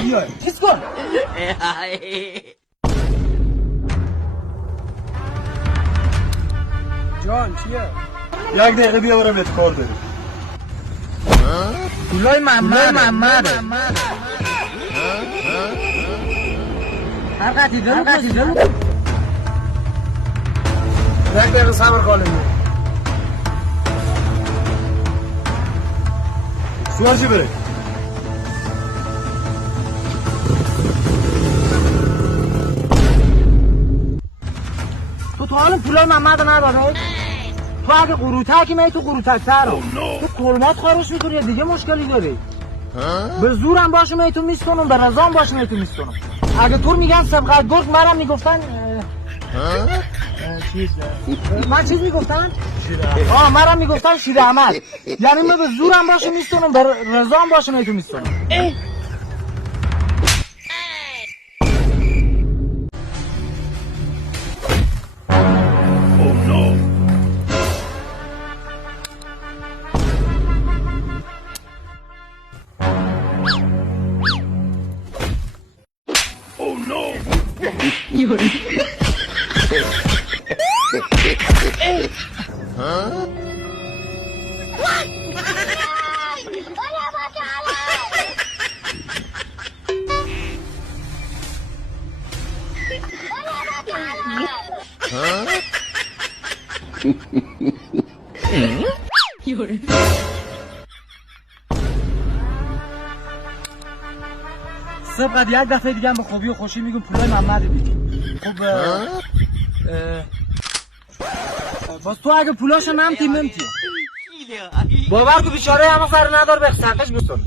بیای چیز کن. جان چیه؟ یک دقیقه بیا برم بهت کار داریم. پولای محمد هر قطعی دلو یک دقیقه صبر کنیم. سوار چی بره؟ تو حالا پولای محمد نداره؟ تو اگه قروتکی میای تو قروتک‌تر رو تو کلمات خارش میکنی یا دیگه مشکلی داری؟ به زورم باشه میای تو میستونم به رضام باشه میای تو میستونم. اگه طور میگن سبقت گرگ منم میگفتن من چیز میگفتن؟ منم میگفتن شیر احمد. یعنی من به زورم باشه میستونم به رضام باشه میای تو میستونم. سبقت یک دفعه دیگه هم به خوبی و خوشی میگم پولای محمد دیگه. خب باز تو اگه پولاشو نمتی باور کو بیچاره همه سر ندار به سرقش بسون.